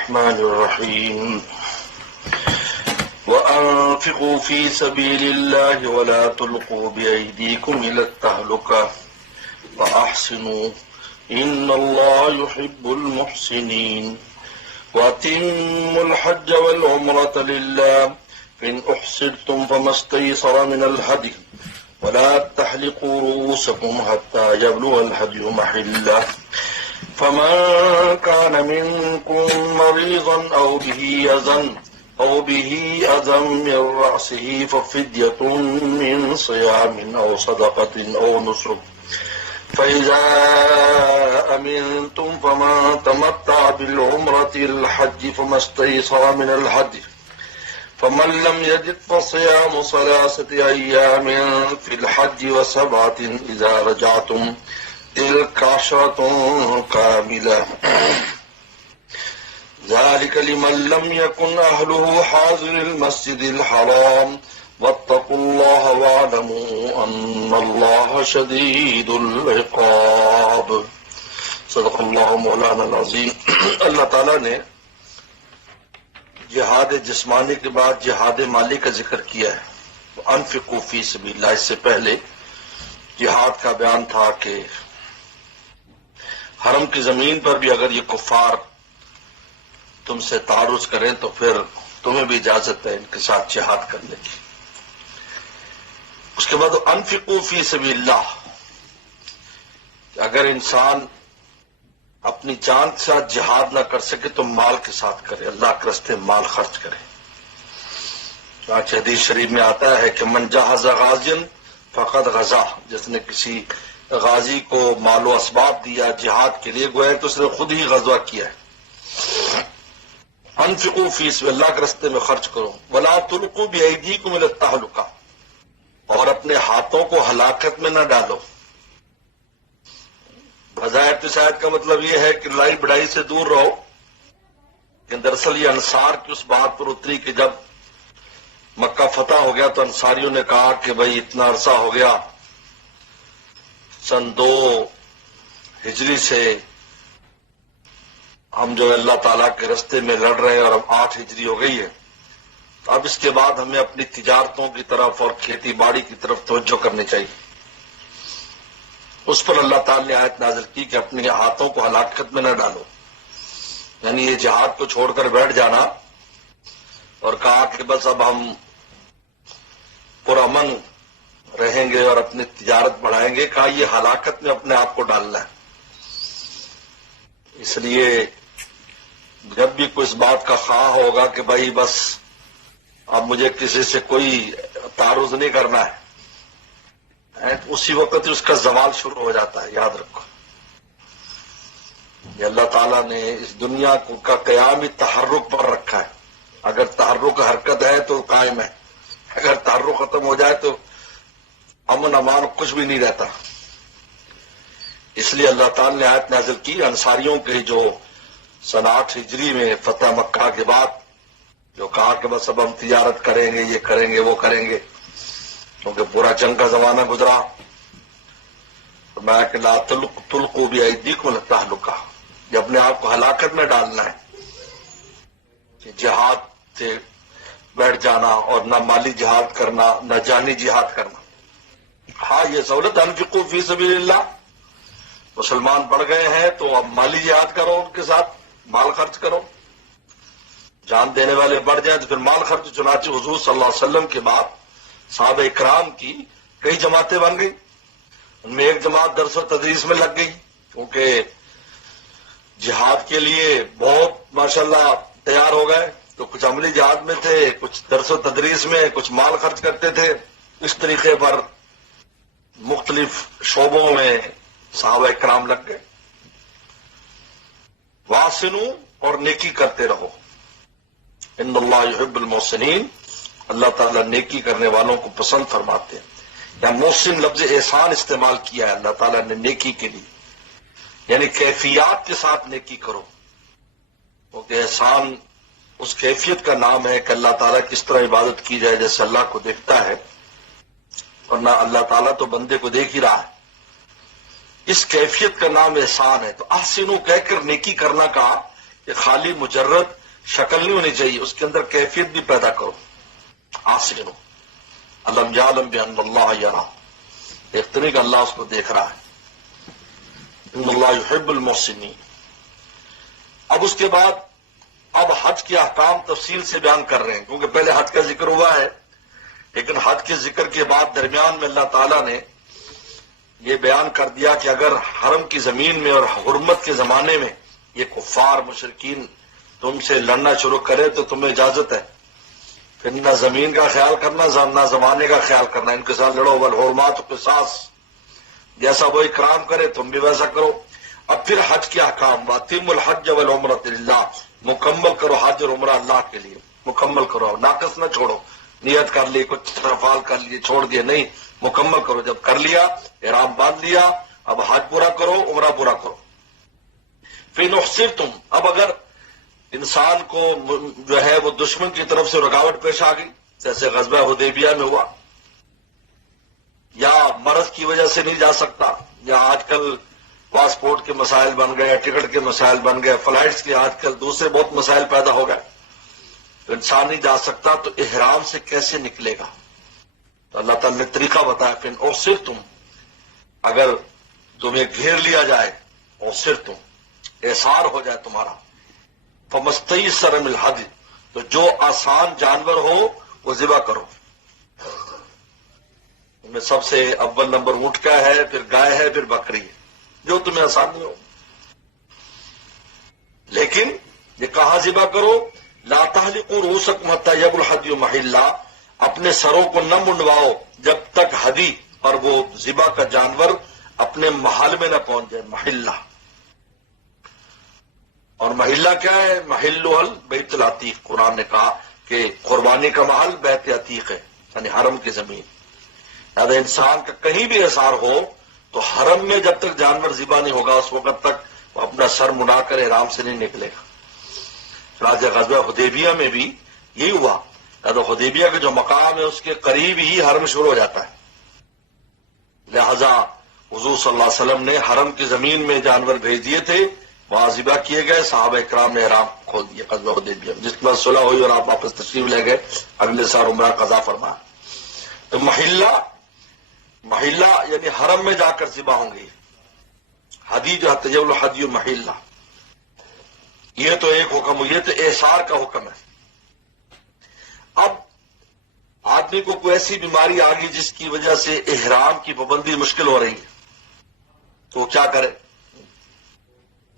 الرحمن الرحيم وأنفقوا في سبيل الله ولا تلقوا بأيديكم إلى التهلكة وأحسنوا إن الله يحب المحسنين وأتموا الحج والعمرة لله فإن أحصرتم فما استيسر من الهدي ولا تحلقوا رؤوسكم حتى يبلغ الهدي محله فمن كان منكم مريضا أو به أذى من رأسه ففدية من صيام أو صدقة أو نسك فإذا أمنتم فمن تمتع بالعمرة الحج فما استيسر من الهدي فمن لم يجد فصيام 3 أيام في الحج و7 إذا رجعتم تلك 10 كاملة ذلك لمن لم يكن أهله حاضر المسجد الحرام واتقوا الله واعلموا أن الله شديد العقاب صدق اللہ مولانا العظیم۔ اللہ تعالیٰ نے جہاد جسمانی کے بعد جہاد مالی کا ذکر کیا ہے۔ انفقوا فی سبیل اللہ، اس سے پہلے جہاد کا بیان تھا کہ حرم کی زمین پر بھی اگر یہ کفار تم سے تعارض کریں تو پھر تمہیں بھی اجازت ہے ان کے ساتھ جہاد کرنے کی۔ اس کے بعد انفقوا فی سبیل اللہ، اگر انسان اپنی جان کے ساتھ جہاد نہ کر سکے تو مال کے ساتھ کرے، اللہ کے راستے مال خرچ کرے۔ چنانچہ حدیث شریف میں آتا ہے کہ من جہز غازیا فقد غزا، جس نے کسی غازی کو مال و اسباب دیا جہاد کے لیے گویا تو اس نے خود ہی غزوہ کیا ہے۔ انفقوا فی سبیل اللہ کے راستے میں خرچ کرو، ولا تلقوا بایدیکم الی التہلکہ، اور اپنے ہاتھوں کو ہلاکت میں نہ ڈالو۔ بظاہر تو شاید کا مطلب یہ ہے کہ لڑائی بڑائی سے دور رہو، لیکن دراصل یہ انصار کی اس بات پر اتری کہ جب مکہ فتح ہو گیا تو انصاریوں نے کہا کہ بھئی اتنا عرصہ ہو گیا، سن 2 ہجری سے ہم جو اللہ تعالیٰ کے راستے میں لڑ رہے ہیں اور اب 8 ہجری ہو گئی ہے، تو اب اس کے بعد ہمیں اپنی تجارتوں کی طرف اور کھیتی باڑی کی طرف توجہ کرنی چاہیے۔ اس پر اللہ تعالیٰ نے آیت نازل کی کہ اپنے ہاتھوں کو ہلاکت میں نہ ڈالو، یعنی یہ جہاد کو چھوڑ کر بیٹھ جانا اور کہا کہ بس اب ہم پرامن رہیں گے اور اپنی تجارت بڑھائیں گے، کہا یہ ہلاکت میں اپنے آپ کو ڈالنا ہے۔ اس لیے جب بھی کوئی اس بات کا خواہ ہوگا کہ بھائی بس اب مجھے کسی سے کوئی تعارض نہیں کرنا ہے، اسی وقت اس کا زوال شروع ہو جاتا ہے، یاد رکھو۔ یہ اللہ تعالیٰ نے اس دنیا کا قیام ہی تحرک پر رکھا ہے، اگر تحرک حرکت ہے تو قائم ہے، اگر تحرک ختم ہو جائے تو امن امان کچھ بھی نہیں رہتا۔ اس لیے اللہ تعالیٰ نے آیت نازل کی انصاریوں کے جو سن 8 ہجری میں فتح مکہ کے بعد جو کہا کہ بس اب ہم تجارت کریں گے، یہ کریں گے، وہ کریں گے، کیونکہ پورا جنگ کا زمانہ گزرا، تو میں کہ لا تلقوا بایدیکم الی التہلکہ، یہ اپنے آپ کو ہلاکت میں ڈالنا ہے کہ جہاد سے بیٹھ جانا اور نہ مالی جہاد کرنا نہ جانی جہاد کرنا۔ ہاں یہ سہولت انفقوا فی سبیل اللہ، مسلمان بڑھ گئے ہیں تو اب مالی جہاد کرو، ان کے ساتھ مال خرچ کرو، جان دینے والے بڑھ جائیں تو پھر مال خرچ۔ چنانچہ حضور صلی اللہ علیہ وسلم کے بعد صحابہ اکرام کی کئی جماعتیں بن گئی، ان میں ایک جماعت درس و تدریس میں لگ گئی، کیونکہ جہاد کے لیے بہت ماشاءاللہ تیار ہو گئے، تو کچھ عملی جہاد میں تھے، کچھ درس و تدریس میں، کچھ مال خرچ کرتے تھے۔ اس طریقے پر مختلف شعبوں میں صحابہ اکرام لگ گئے۔ واحسنوا، اور نیکی کرتے رہو، ان اللہ یحب المحسنین، اللہ تعالیٰ نیکی کرنے والوں کو پسند فرماتے ہیں۔ یا محسن لفظ احسان استعمال کیا ہے اللہ تعالیٰ نے نیکی کے لیے، یعنی کیفیات کے ساتھ نیکی کرو، کیونکہ احسان اس کیفیت کا نام ہے کہ اللہ تعالیٰ کس طرح عبادت کی جائے جیسے اللہ کو دیکھتا ہے، ورنہ اللہ تعالیٰ تو بندے کو دیکھ ہی رہا ہے۔ اس کیفیت کا نام احسان ہے۔ تو احسنوا کہہ کر نیکی کرنا کہا، کہ خالی مجرد شکل نہیں ہونی چاہیے، اس کے اندر کیفیت بھی پیدا کرو. آسنو علم یعلم بان اللہ یرا، دیکھتے نہیں کہ اللہ اس کو دیکھ رہا ہے. ان اللہ یحب المحسنین. اب اس کے بعد اب حج کے احکام تفصیل سے بیان کر رہے ہیں، کیونکہ پہلے حج کا ذکر ہوا ہے، لیکن حج کے ذکر کے بعد درمیان میں اللہ تعالیٰ نے یہ بیان کر دیا کہ اگر حرم کی زمین میں اور حرمت کے زمانے میں یہ کفار مشرکین تم سے لڑنا شروع کرے تو تمہیں اجازت ہے، پھر نہ زمین کا خیال کرنا نہ زمانے کا خیال کرنا، ان کے ساتھ لڑو. والحرمات قصاص، جیسا وہ اکرام کرے تم بھی ویسا کرو. اب پھر حج کے احکام، واتم الحج والعمرۃ للہ، مکمل کرو حج اور عمرہ اللہ کے لیے، مکمل کرو، ناقص نہ چھوڑو. نیت کر لی، کچھ افعال کر لیے چھوڑ دیے، نہیں، مکمل کرو. جب کر لیا، احرام باندھ لیا، اب حج پورا کرو، عمرہ پورا کرو. فإن أحصرتم، اب اگر انسان کو جو ہے وہ دشمن کی طرف سے رکاوٹ پیش آ گئی، جیسے غزوہ حدیبیہ میں ہوا، یا مرض کی وجہ سے نہیں جا سکتا، یا آج کل پاسپورٹ کے مسائل بن گئے، ٹکٹ کے مسائل بن گئے، فلائٹس کے آج کل دوسرے بہت مسائل پیدا ہو گئے، تو انسان نہیں جا سکتا، تو احرام سے کیسے نکلے گا؟ تو اللہ تعالیٰ نے طریقہ بتایا. پھر اوصرتم، اگر تمہیں گھیر لیا جائے، اوصرتم احصار ہو جائے تمہارا، فمستیسر من الہدی، تو جو آسان جانور ہو وہ ذبح کرو. ان میں سب سے اول نمبر اونٹ کا ہے، پھر گائے ہے، پھر بکری ہے، جو تمہیں آسانی ہو. لیکن یہ کہاں ذبح کرو؟ لا تحلقوا رؤوسکم حتی یبلغ الہدی محلہ، اپنے سروں کو نہ منڈواؤ جب تک ہدی اور وہ ذبح کا جانور اپنے محل میں نہ پہنچ جائے. محلہ، اور محلہ کیا ہے؟ محل بیت العتیق. قرآن نے کہا کہ قربانی کا محل بیت عتیق ہے، یعنی حرم کی زمین. لہذا انسان کا کہیں بھی احصار ہو تو حرم میں جب تک جانور ذبح نہیں ہوگا اس وقت تک وہ اپنا سر مڑا کر احرام سے نہیں نکلے گا. چنانچہ غزوہ حدیبیہ میں بھی یہی ہوا. لہذا حدیبیہ کا جو مقام ہے اس کے قریب ہی حرم شروع ہو جاتا ہے. لہذا حضور صلی اللہ علیہ وسلم نے حرم کی زمین میں جانور بھیج دیے تھے، وہاں ذبح کیے گئے، صحابہ اکرام نے احرام کھول دیے غزوہ حدیبیہ میں، جس کے بعد صلح ہوئی اور آپ واپس تشریف لے گئے، اگلے سال عمرہ قضا فرمایا. تو محلہ یعنی حرم میں جا کر ذبح ہوں گے. ہدی جو ہے تجب الحدی محلہ، یہ تو ایک حکم، یہ تو احصار کا حکم ہے. اب آدمی کو کوئی ایسی بیماری آ گئی جس کی وجہ سے احرام کی پابندی مشکل ہو رہی ہے، تو کیا کرے؟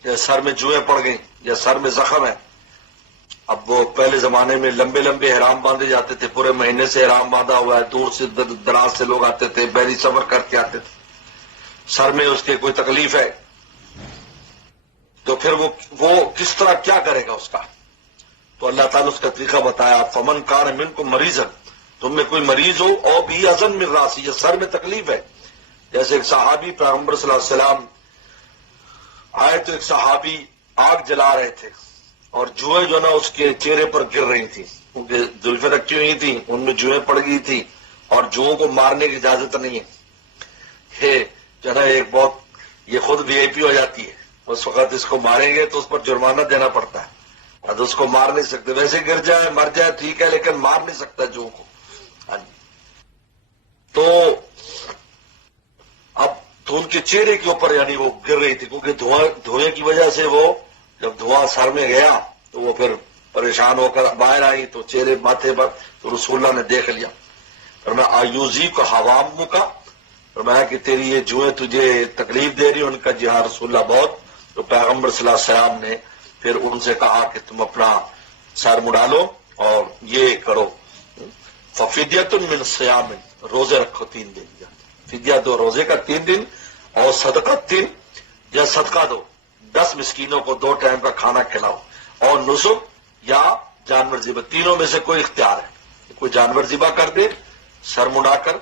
یا سر میں جوئیں پڑ گئیں یا سر میں زخم ہے. اب وہ پہلے زمانے میں لمبے لمبے احرام باندھے جاتے تھے، پورے مہینے سے احرام باندھا ہوا ہے، دور سے دراز سے لوگ آتے تھے، بحری سفر کر کے آتے تھے، سر میں اس کے کوئی تکلیف ہے، تو پھر وہ کس طرح کیا کرے گا اس کا؟ تو اللہ تعالیٰ اس کا طریقہ بتایا. فمن کان منکم مریضا، تم میں کوئی مریض ہو، اور بھی اذن من راسی، یا سر میں تکلیف ہے. جیسے ایک صحابی پیغمبر صلی اللہ علیہ وسلم آئے تو ایک صحابی آگ جلا رہے تھے اور جوئیں جو نا اس کے چہرے پر گر رہی تھی، کیونکہ زلفیں رکھی ہوئی تھیں، ان میں جوئیں پڑ گئی تھی، اور جوؤں کو مارنے کی اجازت نہیں ہے. یہ جو نا ایک بہت، یہ خود وی آئی پی ہو جاتی ہے، اس وقت اس کو ماریں گے تو اس پر جرمانہ دینا پڑتا ہے، اب اس کو مار نہیں سکتے. ویسے گر جائے مر جائے ٹھیک ہے، لیکن مار نہیں سکتا جوؤں کو. تو اب تو ان کے چہرے کے اوپر یعنی وہ گر رہی تھی، کیونکہ دھوئیں کی وجہ سے وہ جب دھواں سر میں گیا تو وہ پھر پریشان ہو کر باہر آئی تو چہرے ماتھے پر، تو رسول اللہ نے دیکھ لیا. اور میں آیوزی کو حوام کا، اور میں کہ تیری یہ جوئیں تجھے تکلیف دے رہی، ان کا جی ہاں رسول اللہ بہت. تو پیغمبر صلی اللہ علیہ وسلم نے پھر ان سے کہا کہ تم اپنا سر مڑا لو اور یہ کرو، ففدیۃ من صیام، روزے رکھو 3 دن. فدیہ دو روزے کا 3 دن، اور صدقہ 3، یا صدقہ دو 10 مسکینوں کو 2 ٹائم کا کھانا کھلاؤ، اور نسک یا جانور ذبح، تینوں میں سے کوئی اختیار ہے. کوئی جانور ذبح کر دے سر مڑا کر،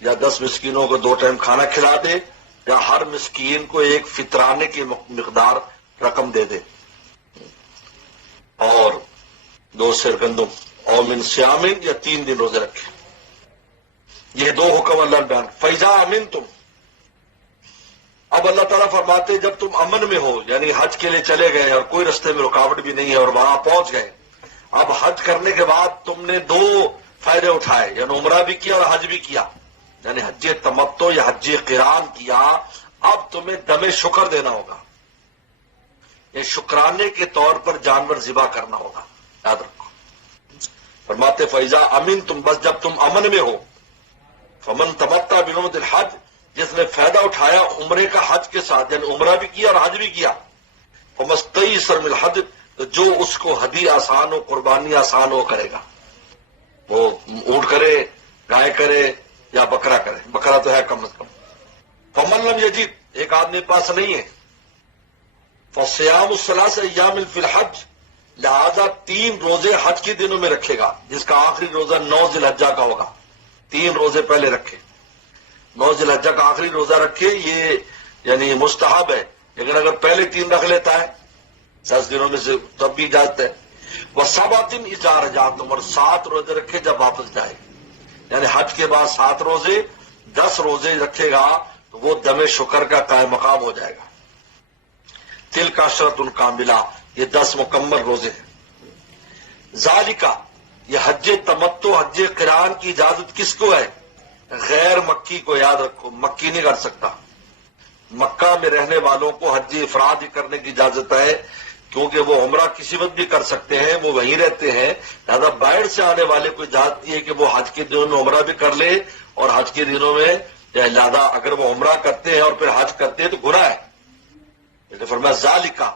یا 10 مسکینوں کو 2 ٹائم کھانا کھلا دے، یا ہر مسکین کو ایک فطرانے کی مقدار رقم دے دے، اور 2 سیر گندم، اور من صیامن، یا 3 دن روزے رکھے. یہ 2 حکم اللہ نے بیان. فیضا امن تم، اب اللہ تعالیٰ فرماتے جب تم امن میں ہو، یعنی حج کے لیے چلے گئے اور کوئی رستے میں رکاوٹ بھی نہیں ہے اور وہاں پہنچ گئے، اب حج کرنے کے بعد تم نے دو فائدے اٹھائے، یعنی عمرہ بھی کیا اور حج بھی کیا، یعنی حج تمتع یا حج قران کیا، اب تمہیں دم شکر دینا ہوگا، یہ شکرانے کے طور پر جانور ذبح کرنا ہوگا، یاد رکھو۔ فرماتے فیضا امین تم، بس جب تم امن میں ہو، فمن تمتع بعمرۃ الحج، جس نے فائدہ اٹھایا عمرے کا حج کے ساتھ، یعنی عمرہ بھی کیا اور حج بھی کیا، فمستیسر من الحج، تو جو اس کو ہدی آسان ہو، قربانی آسان ہو کرے گا، وہ اونٹ کرے، گائے کرے یا بکرا کرے، بکرا تو ہے کم از کم۔ فمن لم یجد، ایک آدمی پاس نہیں ہے، فصیام الثلاث ایام فی الحج، لہذا 3 روزے حج کے دنوں میں رکھے گا، جس کا آخری روزہ 9 ذی الحجہ کا ہوگا، 3 روزے پہلے رکھے، 9 ذی الحجہ کا آخری روزہ رکھے، یہ یعنی مستحب ہے، لیکن اگر پہلے 3 رکھ لیتا ہے 10 دنوں میں سے تب بھی اجازت ہے۔ وہ سبات اذا رجعتم، اور 7 روزے رکھے جب واپس جائے، یعنی حج کے بعد 7 روزے، 10 روزے رکھے گا تو وہ دم شکر کا قائم مقام ہو جائے گا۔ تلک عشرۃ کاملہ، یہ 10 مکمل روزے ہیں۔ ذالکہ، یہ حج تمتع حج قران کی اجازت کس کو ہے؟ غیر مکی کو، یاد رکھو، مکی نہیں کر سکتا، مکہ میں رہنے والوں کو حج افراد ہی کرنے کی اجازت ہے، کیونکہ وہ عمرہ کسی وقت بھی کر سکتے ہیں، وہ وہیں رہتے ہیں، لہذا باہر سے آنے والے کو اجازت یہ ہے کہ وہ حج کے دنوں میں عمرہ بھی کر لے، اور حج کے دنوں میں لہذا اگر وہ عمرہ کرتے ہیں اور پھر حج کرتے ہیں تو گناہ ہے۔ لیکن فرمایا ذالکہ،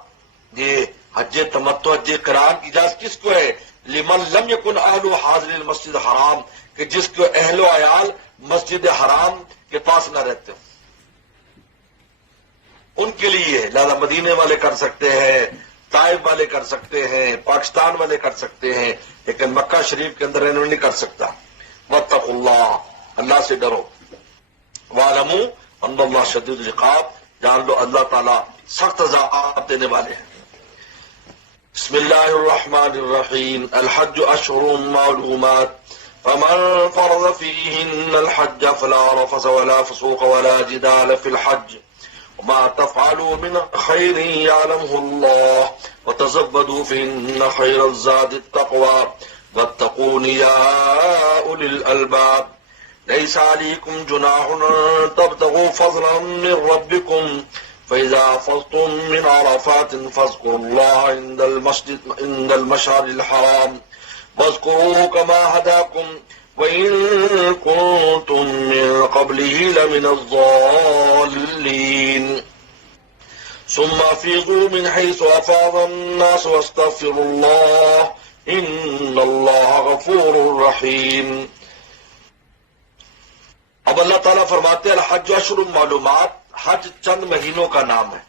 یہ حج تمتع حج قران کی اجازت کس کو ہے؟ لمن لم یکن اہل حاضر المسجد الحرام، کہ جس کو اہل و عیال مسجد حرام کے پاس نہ رہتے ہوں، ان کے لیے، لہذا مدینے والے کر سکتے ہیں، طائف والے کر سکتے ہیں، پاکستان والے کر سکتے ہیں، لیکن مکہ شریف کے اندر رہنے نہیں کر سکتا۔ واتقوا اللہ، اللہ سے ڈرو، واعلموا ان اللہ شدید العقاب، جان لو اللہ تعالیٰ سخت عذاب دینے والے ہیں۔ بسم اللہ الرحمن الرحیم۔ الحج اشہر معلومات، فمن فرض فیہن الحج فلا رفث ولا فسوق ولا جدال فی الحج، وما تفعلوا من خير يعلمه الله، وتزودوا فإن خير الزاد التقوى، واتقون يا أولي الألباب، ليس عليكم جناح أن تبتغوا فضلا من ربكم، فإذا أفضتم من عرفات فاذكروا الله عند المشعر الحرام، واذكروه كما هداكم وَإِن كُنتُم مِّن قَبْلِهِ لَمِنَ الضَّالِّينَ، ثُمَّ أَفِيضُوا مِنْ حَيْثُ أَفَاضَ النَّاسُ وَاسْتَغْفِرُوا اللَّهَ إِنَّ اللَّهَ غَفُورٌ رَّحِيمٌ۔ اب اللہ تعالیٰ فرماتے ہیں الحج اشہر معلومات، حج چند مہینوں کا نام ہے،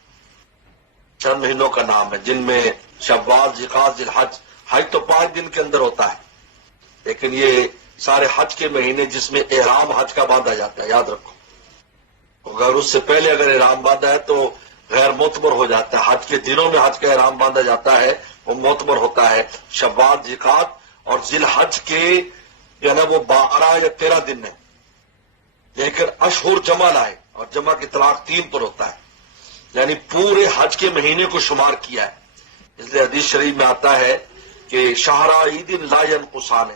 چند مہینوں کا نام ہے، جن میں شوال، ذوالقعدہ، ذی الحج، حج تو 5 دن کے اندر ہوتا ہے، لیکن یہ سارے حج کے مہینے جس میں احرام حج کا باندھا جاتا ہے، یاد رکھو، اگر اس سے پہلے اگر احرام باندھا ہے تو غیر معتبر ہو جاتا ہے، حج کے دنوں میں حج کا احرام باندھا جاتا ہے وہ معتبر ہوتا ہے۔ شوال، ذوالقعدہ اور ذی الحج کے جو ہے نا وہ 12 یا 13 دن ہیں، لیکن اشہر جمع لائے، اور جمع کی طلاق 3 پر ہوتا ہے، یعنی پورے حج کے مہینے کو شمار کیا ہے، اس لیے حدیث شریف میں آتا ہے کہ شہرا عید لا ینقصان،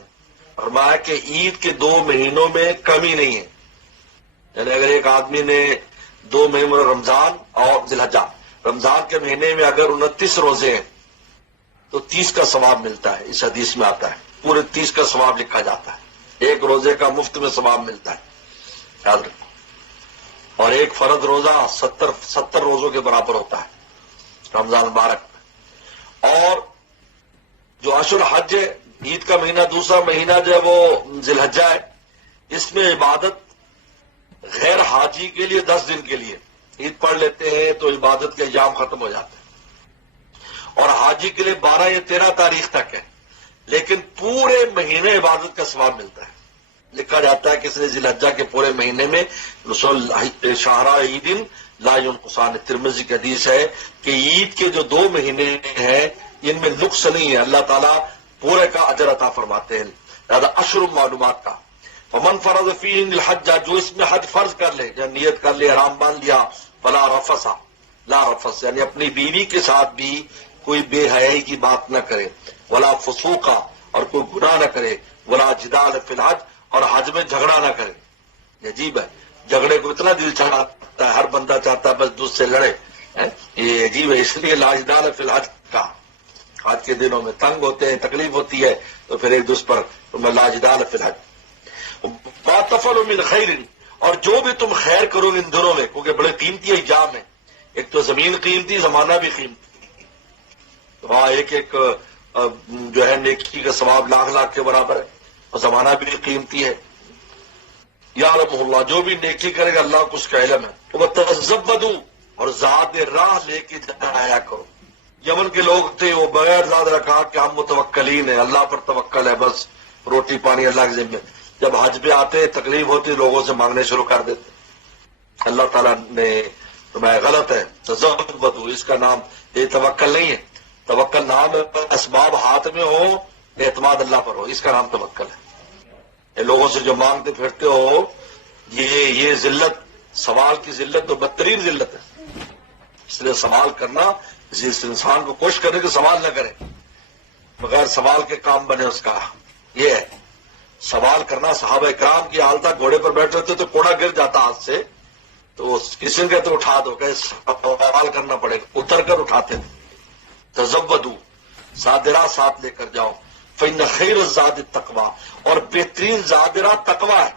فرمایا کہ عید کے 2 مہینوں میں کمی نہیں ہے، یعنی اگر ایک آدمی نے 2 مہینے رمضان اور ذی الحجہ، رمضان کے مہینے میں اگر 29 روزے ہیں تو 30 کا ثواب ملتا ہے، اس حدیث میں آتا ہے، پورے 30 کا ثواب لکھا جاتا ہے، ایک روزے کا مفت میں ثواب ملتا ہے، یاد رکھو، اور ایک فرض روزہ 70 روزوں کے برابر ہوتا ہے رمضان مبارک میں۔ اور جو اشہر حج ہے، عید کا مہینہ، دوسرا مہینہ جو ہے وہ ذی الحجہ ہے، اس میں عبادت غیر حاجی کے لیے 10 دن کے لیے عید پڑھ لیتے ہیں تو عبادت کے ایام ختم ہو جاتے ہیں، اور حاجی کے لیے 12 یا 13 تاریخ تک ہے، لیکن پورے مہینے عبادت کا ثواب ملتا ہے۔ لکھا جاتا ہے کہ اس نے ذی الحجہ کے پورے مہینے میں شہرا عید لا ینقصان، ترمذی کی حدیث ہے کہ عید کے جو 2 مہینے ہیں ان میں نقص نہیں ہے، اللہ تعالیٰ پورے کا اجر عطا فرماتے ہیں، لہذا اشہر معلومات کا۔ فمن فرض فیہن الحج، جو اس میں حج فرض کر لے، یا نیت کر لے، احرام باندھ لیا ولا رفسا، لا رفس یعنی اپنی بیوی کے ساتھ بھی کوئی بے حیائی کی بات نہ کرے، ولا فسوقا اور کوئی گناہ نہ کرے، ولا جدال فی الحج اور حج میں جھگڑا نہ کرے۔ یہ عجیب ہے، جھگڑے کو اتنا دل چڑھاتا ہے، ہر بندہ چاہتا ہے بس دوسرے سے لڑے، یہ عجیب ہے، اس لیے لا جدال فی الحج کا۔ آج کے دنوں میں تنگ ہوتے ہیں، تکلیف ہوتی ہے، تو پھر ایک دوسرے پر تمہیں لا جدال فی الحج۔ ما تفعلوا من خیر، اور جو بھی تم خیر کرو ان دنوں میں، کیونکہ بڑے قیمتی ایام ہیں، ایک تو زمین قیمتی، زمانہ بھی قیمتی، وہاں ایک ایک جو ہے نیکی کا ثواب لاکھ لاکھ کے برابر ہے، اور زمانہ بھی قیمتی ہے۔ یعلمہ اللہ، جو بھی نیکی کرے گا اللہ کو اس کا علم ہے۔ وتزودوا، اور زاد راہ لے کے جایا کرو۔ یمن کے لوگ تھے، وہ بغیر زاد رکھا کہ ہم متوکلین ہیں، اللہ پر توکل ہے، بس روٹی پانی اللہ کے ذمہ۔ جب حج پہ آتے تکلیف ہوتی لوگوں سے مانگنے شروع کر دیتے۔ اللہ تعالیٰ نے تمہیں غلط ہے، تزودوا، اس کا نام یہ توکل نہیں ہے، توکل نام ہے اسباب ہاتھ میں ہو، اعتماد اللہ پر ہو، اس کا نام توکل ہے۔ یہ لوگوں سے جو مانگتے پھرتے ہو، یہ ذلت، سوال کی ذلت تو بدترین ذلت ہے۔ اس لیے سوال کرنا، اس انسان کو کوشش کرے کہ سوال نہ کرے، بغیر سوال کے کام بنے اس کا، یہ ہے سوال کرنا۔ صحابہ کرام کی حالت، گھوڑے پر بیٹھے ہوتے تو کوڑا گر جاتا ہاتھ سے، تو کسی نے کہتے اٹھا دو، کہ سوال کرنا پڑے گا، اتر کر اٹھاتے تھے۔ تزودوا، زادرا ساتھ لے کر جاؤ۔ فإن خیر الزاد التقوی، اور بہترین زادرا تقوی ہے،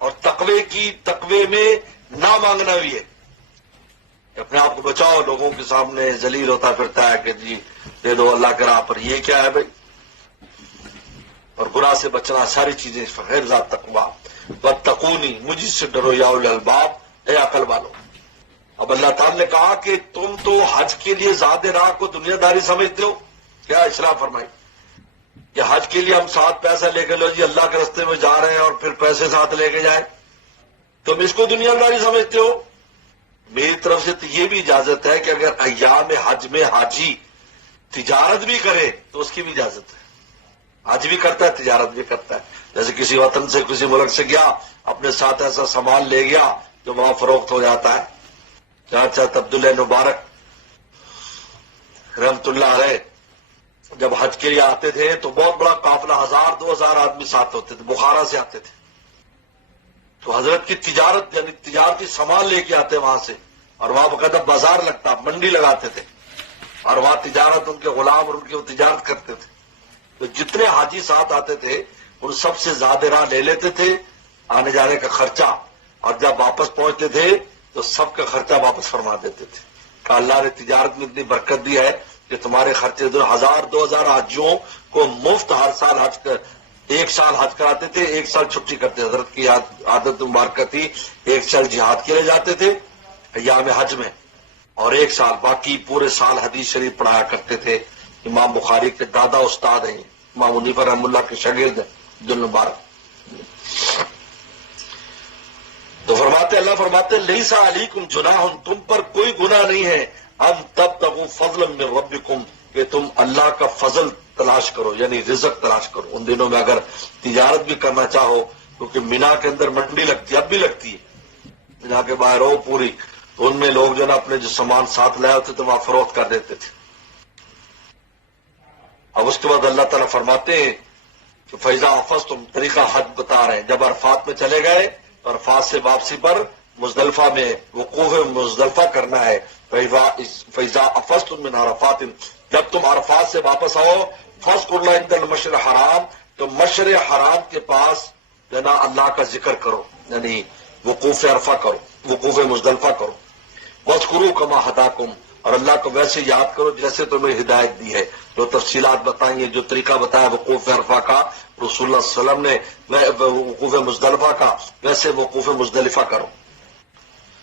اور تقوی میں نہ مانگنا بھی ہے، اپنے آپ کو بچاؤ، لوگوں کے سامنے ذلیل ہوتا پھرتا ہے کہ جی دے دو اللہ کے راہ پر، یہ کیا ہے بھائی؟ اور گناہ سے بچنا، ساری چیزیں خیر ذات تقوی۔ واتقونی، مجھ سے ڈرو یا اولی الالباب، اے عقل والو۔ اب اللہ تعالیٰ نے کہا کہ تم تو حج کے لیے زاد راہ کو دنیا داری سمجھتے ہو، کیا اصلاح فرمائی کہ حج کے لیے ہم ساتھ پیسہ لے کے لو جی اللہ کے راستے میں جا رہے ہیں اور پھر پیسے ساتھ لے کے جائیں، تم اس کو دنیا داری سمجھتے ہو؟ میری طرف سے تو یہ بھی اجازت ہے کہ اگر ایام حج میں حاجی تجارت بھی کرے تو اس کی بھی اجازت ہے، حج بھی کرتا ہے تجارت بھی کرتا ہے۔ جیسے کسی وطن سے کسی ملک سے گیا، اپنے ساتھ ایسا سامان لے گیا جو وہاں فروخت ہو جاتا ہے۔ چاچا عبداللہ مبارک رحمت اللہ علیہ جب حج کے لیے آتے تھے تو بہت بڑا قافلہ، 1000-2000 آدمی ساتھ ہوتے تھے، بخارا سے آتے تھے، تو حضرت کی تجارت یعنی تجارتی سامان لے کے آتے وہاں سے، اور وہاں باقاعدہ بازار لگتا، منڈی لگاتے تھے، اور وہاں تجارت، ان کے غلام اور ان کی وہ تجارت کرتے تھے۔ تو جتنے حاجی ساتھ آتے تھے ان سب سے زیادہ راہ لے لیتے تھے آنے جانے کا خرچہ، اور جب واپس پہنچتے تھے تو سب کا خرچہ واپس فرما دیتے تھے کہ اللہ نے تجارت میں اتنی برکت دی ہے کہ تمہارے خرچے 1000-2000 حاجیوں کو مفت ہر سال حج کر، ایک سال حج کراتے تھے، ایک سال چھٹی کرتے۔ حضرت کی عادت مبارکہ تھی، ایک سال جہاد کے لیے جاتے تھے ایام حج میں، اور ایک سال باقی پورے سال حدیث شریف پڑھایا کرتے تھے۔ امام بخاری کے دادا استاد ہیں، امام حنیفہ رحمہ اللہ کے شاگرد ہیں عبدالمبارک۔ تو اللہ فرماتے لیسا علیکم جناح، تم پر کوئی گناہ نہیں ہے، ان تبتغوا فضلا من ربکم، کہ تم اللہ کا فضل تلاش کرو، یعنی رزق تلاش کرو۔ ان دنوں میں اگر تجارت بھی کرنا چاہو، کیونکہ مینا کے اندر منڈی لگتی ہے، اب بھی لگتی ہے، مینا کے باہر ہو پوری، تو ان میں لوگ جو نا اپنے جو سامان ساتھ لائے ہوتے تھے وہاں فروخت کر دیتے تھے۔ اب اس کے بعد اللہ تعالیٰ فرماتے ہیں کہ فیضا حفظ، تم طریقہ حج بتا رہے ہیں، جب عرفات میں چلے گئے تو عرفات سے واپسی پر مزدلفہ میں وقوف مزدلفہ کرنا ہے۔ فیضا حفظ تم من عرفات، جب تم عرفات سے واپس آؤ، فاذکروا اللہ عند المشعر الحرام، تو مشعر حرام کے پاس جو نا اللہ کا ذکر کرو، یعنی وقوف عرفہ کرو، وقوف مزدلفہ کرو۔ واذکروا کما ہداکم، اور اللہ کو ویسے یاد کرو جیسے تمہیں ہدایت دی ہے، جو تفصیلات بتائیں گے، جو طریقہ بتایا وقوف عرفہ کا رسول اللہ صلی اللہ علیہ وسلم نے، وقوف مزدلفہ کا، ویسے وقوف مزدلفہ کرو۔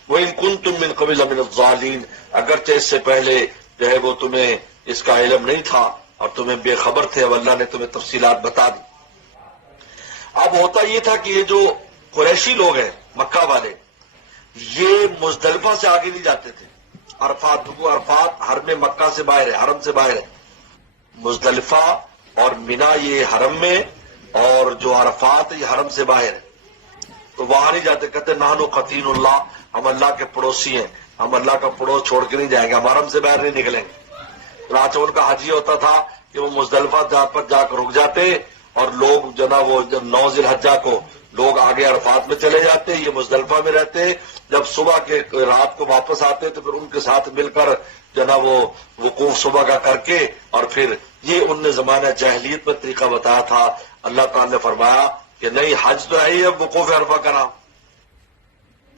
وَإِن كُنتُم مِّن قَبْلِ مِنَ الضَّالِينَ، اگرچہ اس سے پہلے جو ہے وہ تمہیں اس کا علم نہیں تھا اور تمہیں بے خبر تھے، اب اللہ نے تمہیں تفصیلات بتا دی۔ اب ہوتا یہ تھا کہ یہ جو قریشی لوگ ہیں مکہ والے، یہ مزدلفہ سے آگے نہیں جاتے تھے۔ عرفات حرم مکہ سے باہر ہے، حرم سے باہر ہے۔ مزدلفہ اور مینا یہ حرم میں، اور جو عرفات یہ حرم سے باہر ہے۔ تو وہاں نہیں جاتے، کہتے نحنو قتین اللہ، ہم اللہ کے پڑوسی ہیں، ہم اللہ کا پڑوس چھوڑ کے نہیں جائیں گے، ہم حرم سے باہر نہیں نکلیں گے۔ چنانچہ ان کا حج یہ ہوتا تھا کہ وہ مزدلفہ جہاں پر جا کر رک جاتے، اور لوگ جو نا وہ جب 9 ذی الحجہ کو لوگ آگے عرفات میں چلے جاتے، یہ مزدلفہ میں رہتے، جب صبح کے رات کو واپس آتے تو پھر ان کے ساتھ مل کر جو نا وہ وقوف صبح کا کر کے، اور پھر یہ ان نے زمانہ جاہلیت میں طریقہ بتایا تھا۔ اللہ تعالی نے فرمایا کہ نہیں، حج تو ہے ہی اب وقوف عرفہ کرا،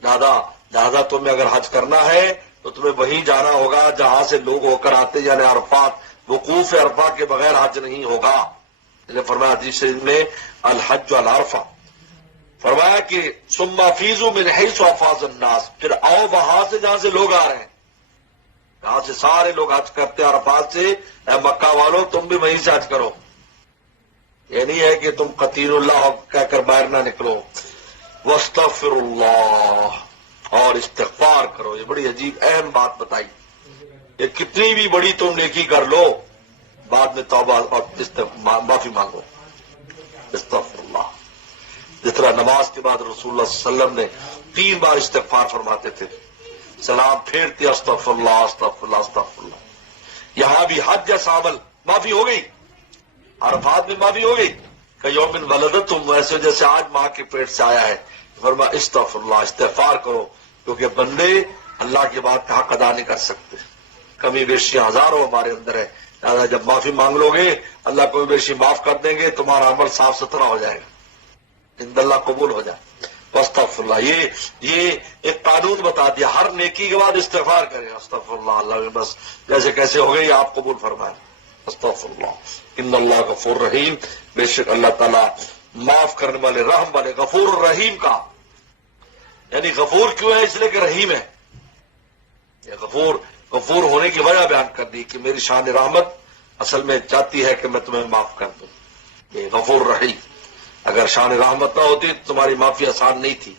لہذا تمہیں اگر حج کرنا ہے تو تمہیں وہیں جانا ہوگا جہاں سے لوگ ہو کر آتے، یعنی عرفات۔ وقوف عرفہ کے بغیر حج نہیں ہوگا۔ فرمایا حدیث میں الحج العرفہ، فرمایا کہ ثم افیضوا من حیث افاض الناس، پھر آؤ وہاں سے جہاں سے لوگ آ رہے ہیں، جہاں سے سارے لوگ حج کرتے ہیں عرفات سے، اے مکہ والوں تم بھی وہیں سے حج کرو۔ یہ نہیں ہے کہ تم قتیل اللہ کہہ کر باہر نہ نکلو۔ واستغفر اللہ، اور استغفار کرو۔ یہ بڑی عجیب اہم بات بتائی، کہ کتنی بھی بڑی تم نیکی کر لو، بعد میں توبہ اور معافی مانگو۔ استغفر اللہ، جس طرح نماز کے بعد رسول اللہ صلی اللہ علیہ وسلم نے 3 بار استغفار فرماتے تھے، سلام پھیرتے استغفر اللہ استغفر اللہ استغفر اللہ۔ یہاں بھی حج جیسا عمل، معافی ہو گئی، عرفات میں معافی ہو گئی کہ یوم ولدتم، ویسے جیسے آج ماں کے پیٹ سے آیا ہے۔ فرمایا استغفر اللہ، استغفار کرو، کیونکہ بندے اللہ کی بات کا حق ادا نہیں کر سکتے، کمی بیشی ہزاروں ہمارے اندر ہے، لہٰذا جب معافی مانگ لو گے اللہ کمی بیشی معاف کر دیں گے، تمہارا عمل صاف ستھرا ہو جائے گا، عند اللہ قبول ہو جائے۔ استغفر اللہ، یہ ایک قانون بتا دیا، ہر نیکی کے بعد استغفار کریں، استغفر اللہ، اللہ میں بس جیسے کیسے ہو گئی آپ قبول فرمائیں۔ استغفر اللہ، ان اللہ غفور رحیم، بے شک اللہ تعالیٰ معاف کرنے والے، رحم والے، غفور الرحیم کا، یعنی غفور کیوں ہے؟ اس لیے کہ رحیم ہے۔ یہ غفور ہونے کی وجہ بیان کر دی کہ میری شان رحمت اصل میں چاہتی ہے کہ میں تمہیں معاف کر دوں، یہ غفور رحیم۔ اگر شان رحمت نہ ہوتی تو تمہاری معافی آسان نہیں تھی۔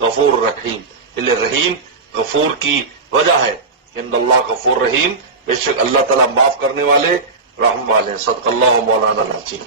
غفور رحیم، اس لیے رحیم غفور کی وجہ ہے، ان اللہ غفور رحیم، بے شک اللہ تعالیٰ معاف کرنے والے، رحم والے۔ صدق اللہ مولانا العظیم۔